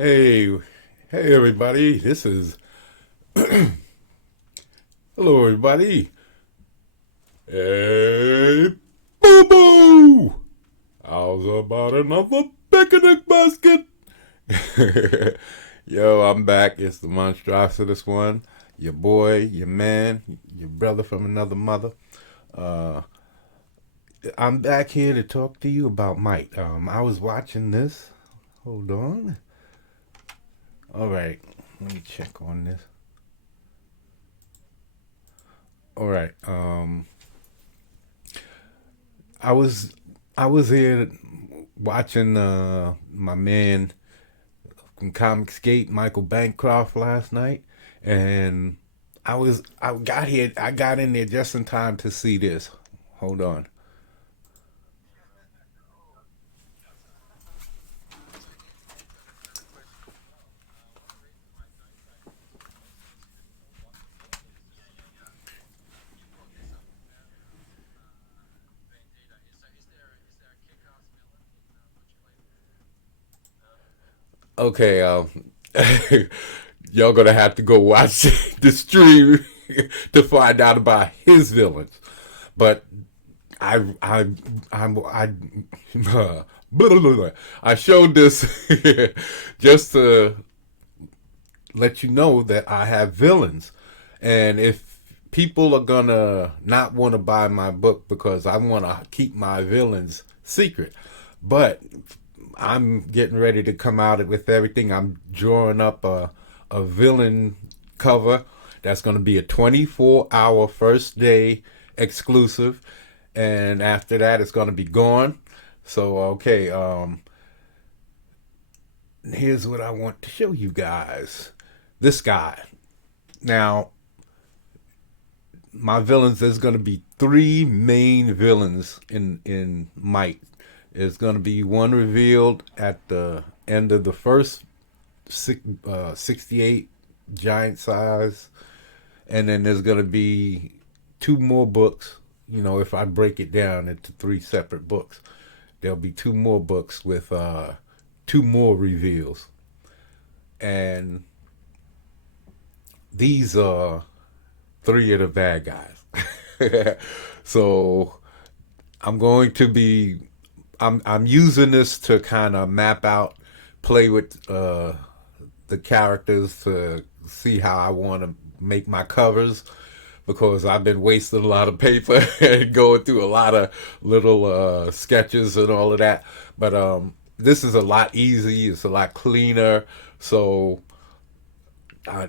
Hey, hey everybody. This is hello everybody. Hey, boo boo. How's about another picnic basket? Yo, I'm back. It's the Monstrositus one. Your boy, your man, your brother from another mother. Uh, I'm back here to talk to you about Mike. I was watching this. Hold on. All right, let me check on this. All right. I was I was here watching my man from Comicsgate, Michael Bancroft, last night, and I got in there just in time to see this. Hold on. Okay, y'all gonna have to go watch the stream to find out about his villains. But I uh, I showed this just to let you know that I have villains, and if people are gonna not want to buy my book because I want to keep my villains secret, but I'm getting ready to come out with everything. I'm drawing up a villain cover that's going to be a 24-hour first day exclusive, and after that it's going to be gone. So okay, here's what I want to show you guys. This guy. Now, my villains. There's going to be three main villains in Might. There's going to be one revealed at the end of the first 68 giant size, and then there's going to be two more books. You know, if I break it down into three separate books, there'll be two more books with two more reveals, and these are three of the bad guys. So I'm going to be I'm using this to kind of map out, play with the characters to see how I want to make my covers, because I've been wasting a lot of paper and going through a lot of little sketches and all of that. But this is a lot easy. It's a lot cleaner. So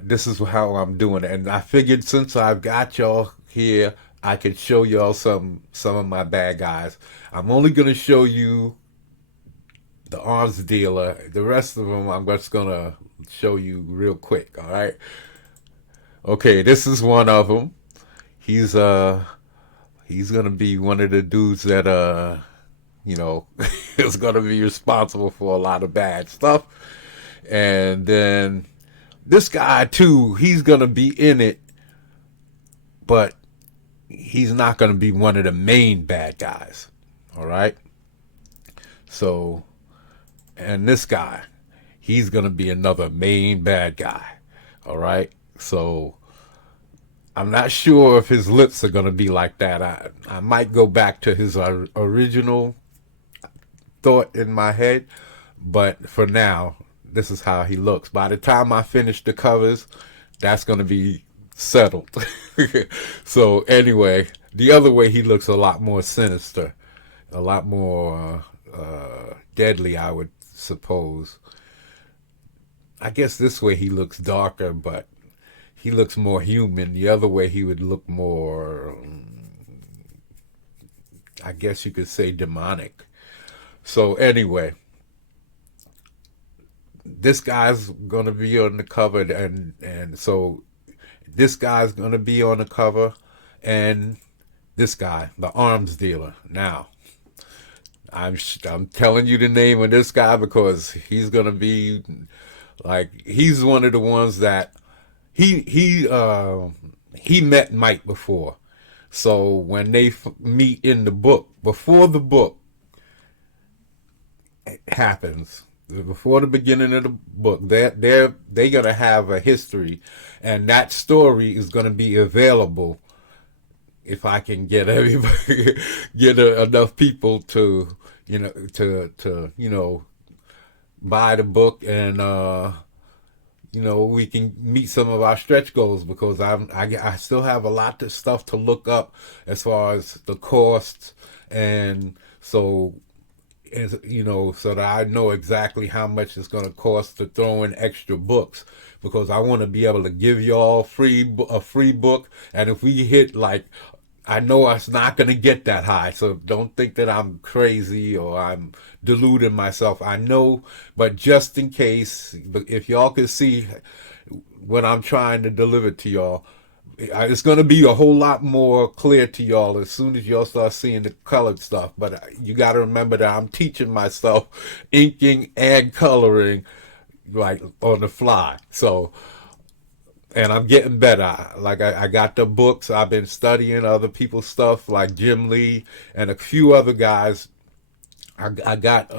this is how I'm doing it. And I figured since I've got y'all here, I could show y'all some of my bad guys. I'm only gonna show you the arms dealer. The rest of them, I'm just gonna show you real quick. All right. Okay, this is one of them. He's he's gonna be one of the dudes that you know is gonna be responsible for a lot of bad stuff. And then this guy too, he's gonna be in it, but he's not gonna be one of the main bad guys. All right. So, and this guy, he's gonna be another main bad guy. All right. So I'm not sure if his lips are gonna be like that. I might go back to his original thought in my head, but for now, this is how he looks. By the time I finish the covers, that's gonna be settled. So anyway, the other way he looks a lot more sinister, a lot more deadly, I would suppose. I guess this way he looks darker, but he looks more human. The other way he would look more, I guess you could say, demonic. So anyway, this guy's gonna be on the cover, and so this guy's gonna be on the cover, and this guy, the arms dealer. Now, I'm telling you the name of this guy because he's gonna be like, he's one of the ones that he met Mike before. So when they meet in the book, before the book happens, before the beginning of the book. They're gonna have a history, and that story is gonna be available if I can get everybody, get enough people to buy the book, and we can meet some of our stretch goals, because I still have a lot of stuff to look up as far as the costs, and so so that I know exactly how much it's going to cost to throw in extra books, because I want to be able to give y'all a free book, and if we hit, like, I know it's not going to get that high, so don't think that I'm crazy or I'm deluding myself. I know, but just in case, if y'all could see what I'm trying to deliver to y'all, it's going to be a whole lot more clear to y'all as soon as y'all start seeing the colored stuff. But you got to remember that I'm teaching myself inking and coloring, like, on the fly. So, and I'm getting better. Like, I got the books. I've been studying other people's stuff, like Jim Lee and a few other guys. I got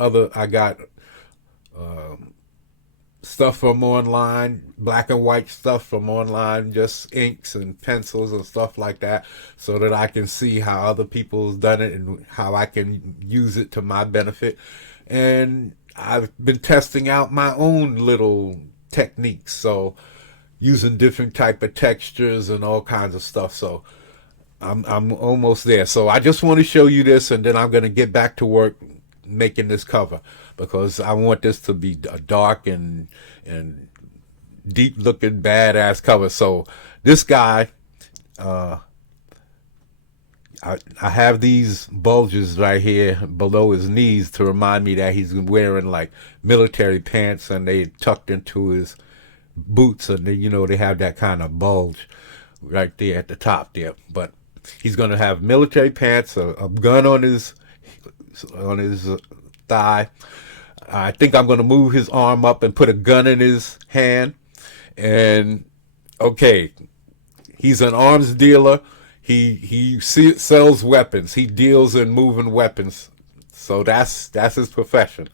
stuff from online, black and white stuff from online, just inks and pencils and stuff like that, so that I can see how other people's done it and how I can use it to my benefit. And I've been testing out my own little techniques, so using different type of textures and all kinds of stuff. So I'm almost there. So I just want to show you this, and then I'm going to get back to work making this cover, because I want this to be a dark and deep looking badass cover. So this guy, I have these bulges right here below his knees to remind me that he's wearing like military pants, and they tucked into his boots, and they have that kind of bulge right there at the top there. But he's gonna have military pants, a gun on his thigh. I think I'm gonna move his arm up and put a gun in his hand. And okay, he's an arms dealer. He sells weapons. He deals in moving weapons. So that's his profession.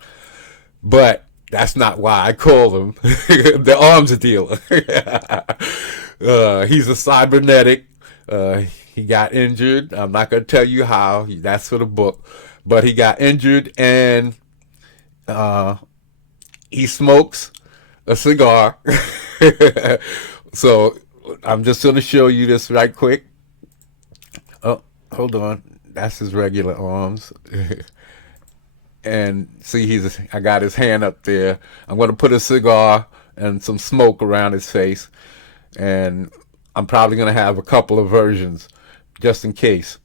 But that's not why I call him the arms dealer. He's a cybernetic. He got injured. I'm not going to tell you how. That's for the book. But he got injured, and he smokes a cigar. So I'm just going to show you this right quick. Oh, hold on. That's his regular arms. And see, I got his hand up there. I'm going to put a cigar and some smoke around his face. And I'm probably going to have a couple of versions just in case.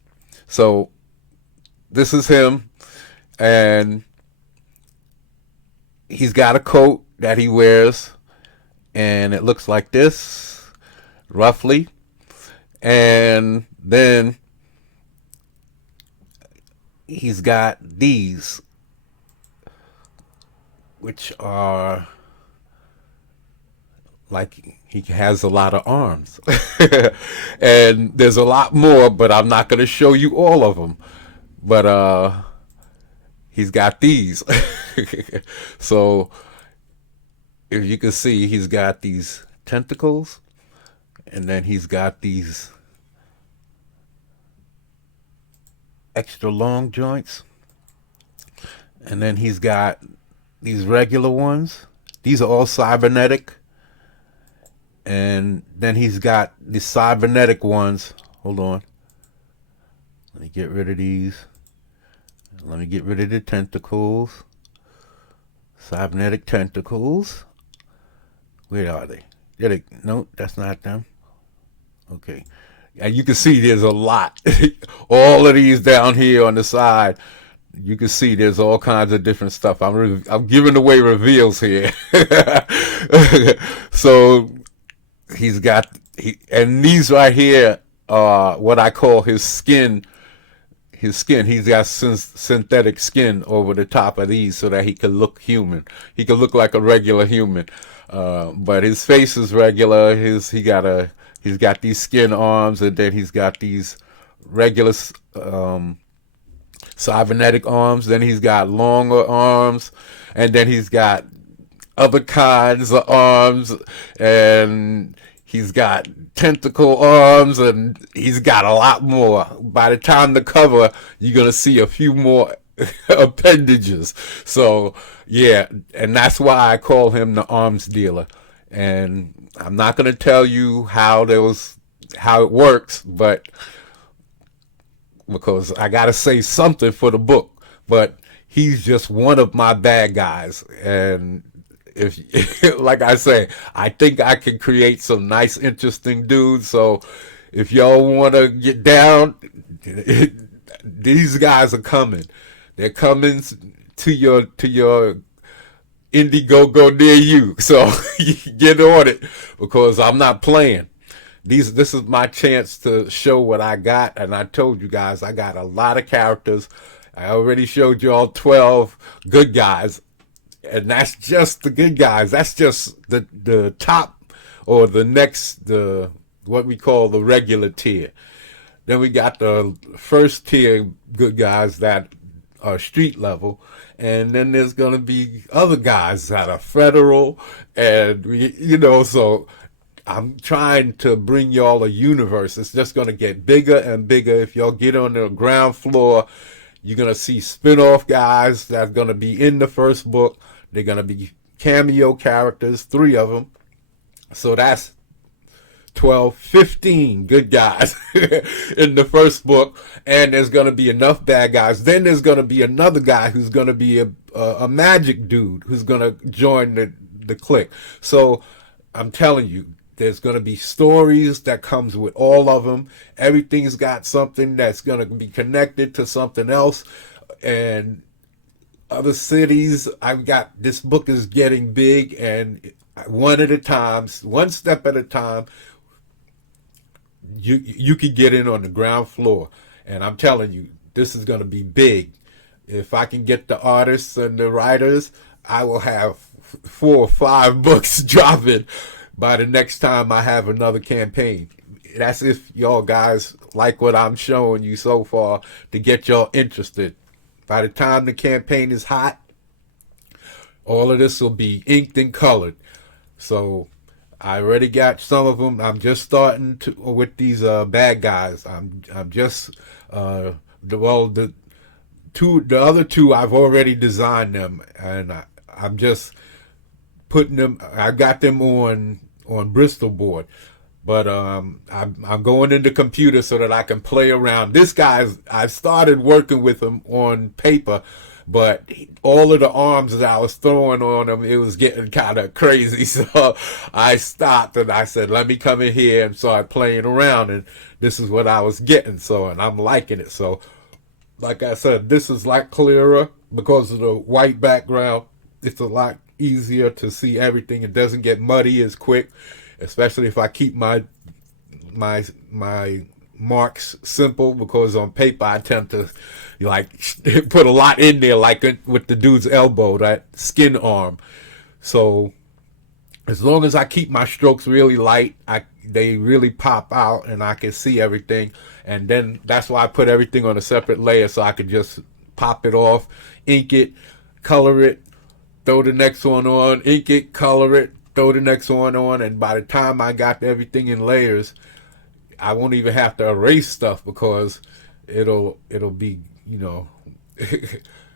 So this is him. And he's got a coat that he wears. And it looks like this, roughly. And then he's got these, which are like, he has a lot of arms. And there's a lot more, but I'm not going to show you all of them. But he's got these. So if you can see, he's got these tentacles, and then he's got these extra long joints, and then he's got these regular ones. These are all cybernetic. And then he's got the cybernetic ones. Hold on. Let me get rid of these. Let me get rid of the tentacles. Cybernetic tentacles. Where are they? No, that's not them. Okay. And you can see there's a lot. All of these down here on the side. You can see there's all kinds of different stuff. I'm giving away reveals here. So and these right here are what I call his skin. He's got synthetic skin over the top of these so that he can look human. He can look like a regular human. But his face is regular. He's got these skin arms, and then he's got these regular cybernetic arms. Then he's got longer arms, and then he's got other kinds of arms, and he's got tentacle arms, and he's got a lot more. By the time the cover, you're gonna see a few more appendages. So yeah, and that's why I call him the arms dealer. And I'm not gonna tell you how it works, but because I gotta say something for the book. But he's just one of my bad guys, and if like I say, I think I can create some nice, interesting dudes. So if y'all want to get down, these guys are coming. They're coming to your Indiegogo near you. So get on it because I'm not playing. This is my chance to show what I got, and I told you guys I got a lot of characters. I already showed you all 12 good guys, and that's just the good guys. That's just the top, or the next, the what we call the regular tier. Then we got the first tier good guys that are street level, and then there's gonna be other guys that are federal, and so I'm trying to bring y'all a universe. It's just gonna get bigger and bigger. If y'all get on the ground floor, you're gonna see spin-off guys that's gonna be in the first book. They're gonna be cameo characters, 3 of them. So that's 12, 15 good guys in the first book, and there's going to be enough bad guys. Then there's going to be another guy who's going to be a magic dude who's going to join the clique. So I'm telling you, there's going to be stories that comes with all of them. Everything's got something that's going to be connected to something else, and other cities. This book is getting big, and one at a time, one step at a time. You could get in on the ground floor, and I'm telling you, this is going to be big. If I can get the artists and the writers, I will have 4 or 5 books dropping by the next time I have another campaign. That's if y'all guys like what I'm showing you so far, to get y'all interested. By the time the campaign is hot, all of this will be inked and colored. So I already got some of them. I'm just starting with these bad guys. I'm just the other two I've already designed them, and I'm just putting them. I got them on Bristol board, but I'm going into computer so that I can play around. This guy's I started working with him on paper, but all of the arms that I was throwing on him, it was getting kind of crazy. So I stopped and I said, let me come in here and start playing around. And this is what I was getting. So, and I'm liking it. So, like I said, this is a lot clearer because of the white background. It's a lot easier to see everything. It doesn't get muddy as quick, especially if I keep my marks simple, because on paper I tend to put a lot in there, like with the dude's elbow, that skin arm. So as long as I keep my strokes really light, they really pop out and I can see everything. And then that's why I put everything on a separate layer, so I could just pop it off, ink it, color it, throw the next one on, ink it, color it, throw the next one on, and by the time I got everything in layers, I won't even have to erase stuff, because it'll be,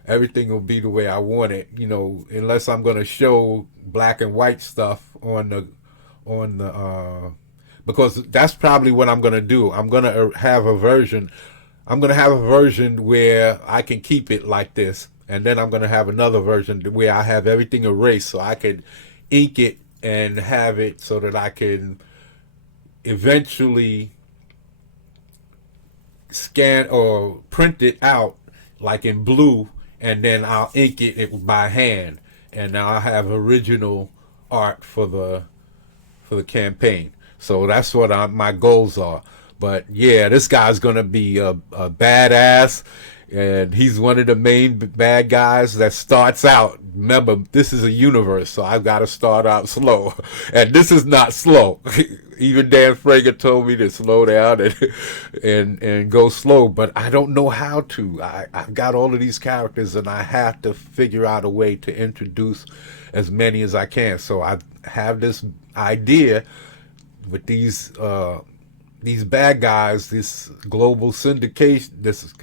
everything will be the way I want it, unless I'm going to show black and white stuff on the because that's probably what I'm going to do. I'm going to have a version where I can keep it like this, and then I'm going to have another version where I have everything erased, so I could ink it and have it so that I can eventually scan or print it out like in blue, and then I'll ink it by hand, and now I have original art for the campaign. So that's what my goals are. But yeah, this guy's gonna be a badass. and he's one of the main bad guys that starts out. Remember, this is a universe, so I've got to start out slow, and this is not slow. Even Dan Frager told me to slow down and go slow, but I don't know how to. I've got all of these characters, and I have to figure out a way to introduce as many as I can. So I have this idea with these bad guys, this global syndication, this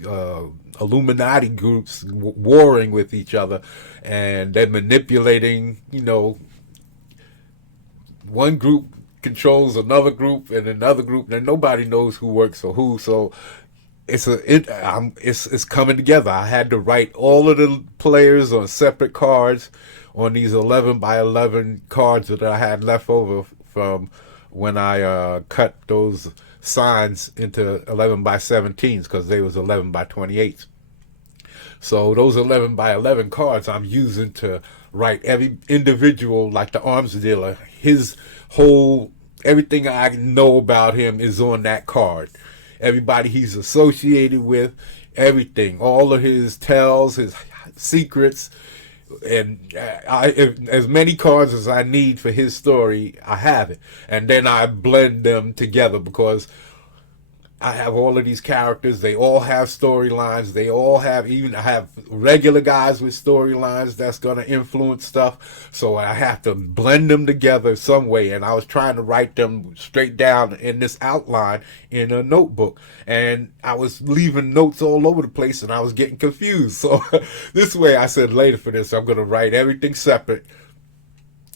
Illuminati groups warring with each other, and they're manipulating. One group controls another group, and another group, and nobody knows who works for who. So it's coming together. I had to write all of the players on separate cards on these 11 by 11 cards that I had left over from when I cut those signs into 11 by 17s, because they was 11 by 28s. So those 11 by 11 cards I'm using to write every individual, like the arms dealer, his whole, everything I know about him is on that card. Everybody he's associated with, everything, all of his tells, his secrets, and as many cards as I need for his story, I have it. And then I blend them together, because I have all of these characters. They all have storylines. They all have, even I have regular guys with storylines that's going to influence stuff. So I have to blend them together some way. And I was trying to write them straight down in this outline in a notebook. And I was leaving notes all over the place, and I was getting confused. So this way, I said later for this, I'm going to write everything separate.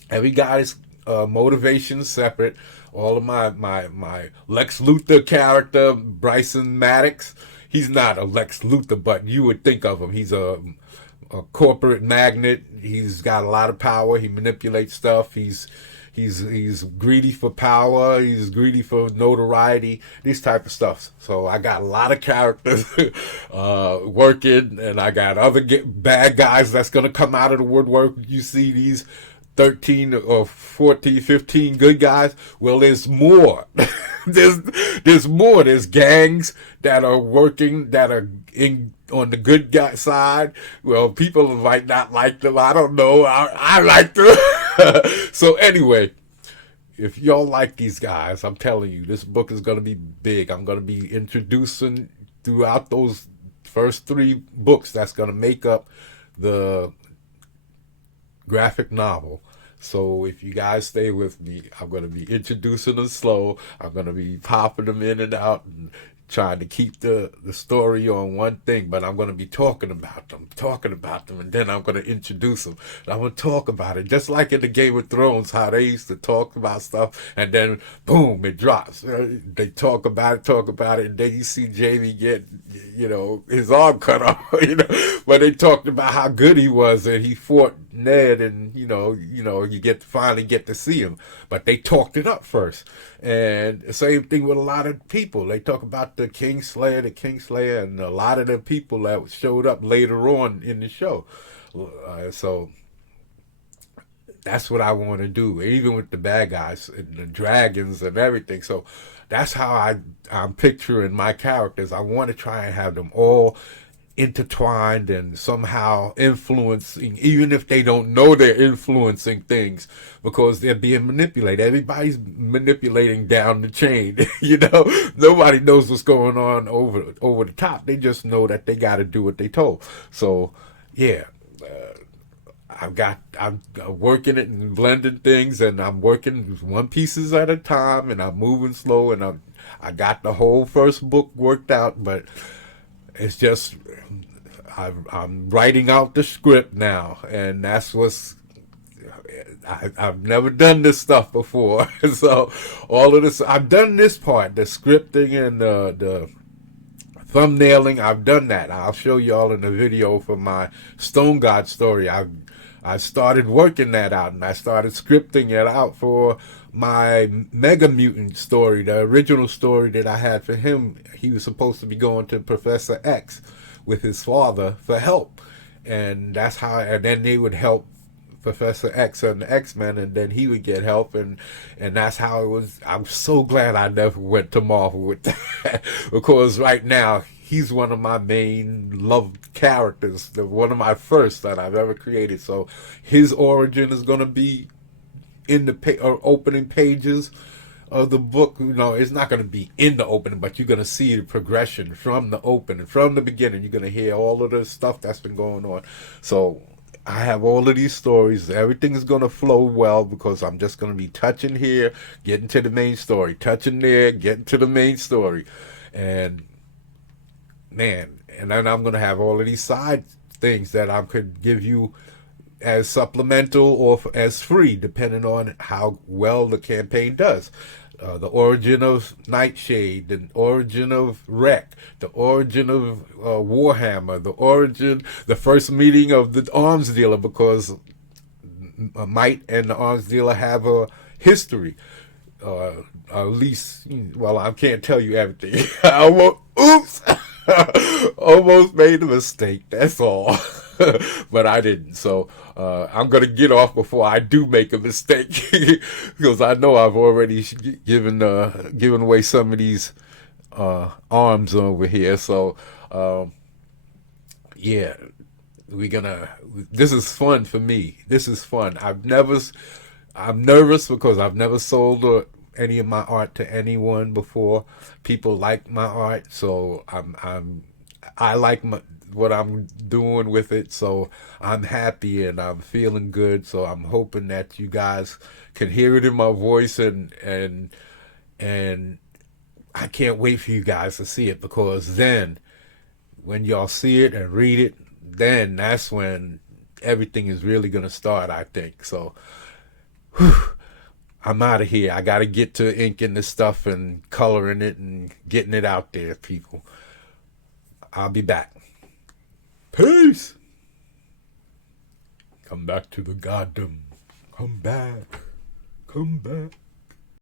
Every guy's motivation separate. All of my Lex Luthor character, Bryson Maddox, he's not a Lex Luthor, but you would think of him. He's a corporate magnate. He's got a lot of power. He manipulates stuff. He's greedy for power. He's greedy for notoriety. These type of stuff. So I got a lot of characters working, and I got other bad guys that's gonna come out of the woodwork. You see these 13 or 14, 15 good guys. Well, there's more. there's more. There's gangs that are working, that are on the good guy side. Well, people might not like them. I don't know. I like them. So anyway, if y'all like these guys, I'm telling you, this book is going to be big. I'm going to be introducing throughout those first 3 books that's going to make up the graphic novel. So if you guys stay with me, I'm going to be introducing them slow. I'm going to be popping them in and out and trying to keep the story on one thing, but I'm going to be talking about them, and then I'm going to introduce them. And I'm going to talk about it, just like in the Game of Thrones, how they used to talk about stuff, and then boom, it drops. They talk about it, and then you see Jamie get, his arm cut off, but they talked about how good he was, and he fought Ned, and you finally get to see him, but they talked it up first. And the same thing with a lot of people. They talk about the Kingslayer, and a lot of the people that showed up later on in the show. So that's what I want to do, even with the bad guys and the dragons and everything. So that's how I'm picturing my characters. I want to try and have them all intertwined and somehow influencing, even if they don't know they're influencing things, because they're being manipulated. Everybody's manipulating down the chain. Nobody knows what's going on over the top. They just know that they got to do what they told. So yeah, I'm working it and blending things, and I'm working one pieces at a time, and I'm moving slow, and I got the whole first book worked out, but it's just I'm writing out the script now, and that's I've never done this stuff before. So all of this, I've done this part, the scripting and the thumbnailing. I've done that. I'll show y'all in the video for my Stone God story. I started working that out, and I started scripting it out for my Mega Mutant story, the original story that I had for him. He was supposed to be going to Professor X with his father for help, and that's how. And then they would help Professor X and the X-Men, and then he would get help, and that's how it was. I'm so glad I never went to Marvel with that, because right now he's one of my main loved characters, one of my first that I've ever created. So his origin is going to be in the opening pages of the book. You know, it's not going to be in the opening, but you're going to see the progression from the opening, from the beginning. You're going to hear all of the stuff that's been going on. So I have all of these stories. Everything is going to flow well because I'm just going to be touching here, getting to the main story, touching there, getting to the main story. And man, and then I'm going to have all of these side things that I could give you as supplemental or as free, depending on how well the campaign does. The origin of Nightshade, the origin of Wreck, the origin of Warhammer, the first meeting of the arms dealer, because Might and the arms dealer have a history. At least, well, I can't tell you everything. Oops! Almost made a mistake, that's all. But I didn't. So I'm going to get off before I do make a mistake. Because I know I've already given away some of these arms over here. So, yeah, this is fun for me. This is fun. I'm nervous because I've never sold any of my art to anyone before. People like my art, so I like what I'm doing with it. So I'm happy and I'm feeling good. So I'm hoping that you guys can hear it in my voice, and I can't wait for you guys to see it, because then when y'all see it and read it, then that's when everything is really gonna start, I think. So I'm out of here. I got to get to inking this stuff and coloring it and getting it out there, people. I'll be back. Peace. Come back to the goddamn. Come back. Come back.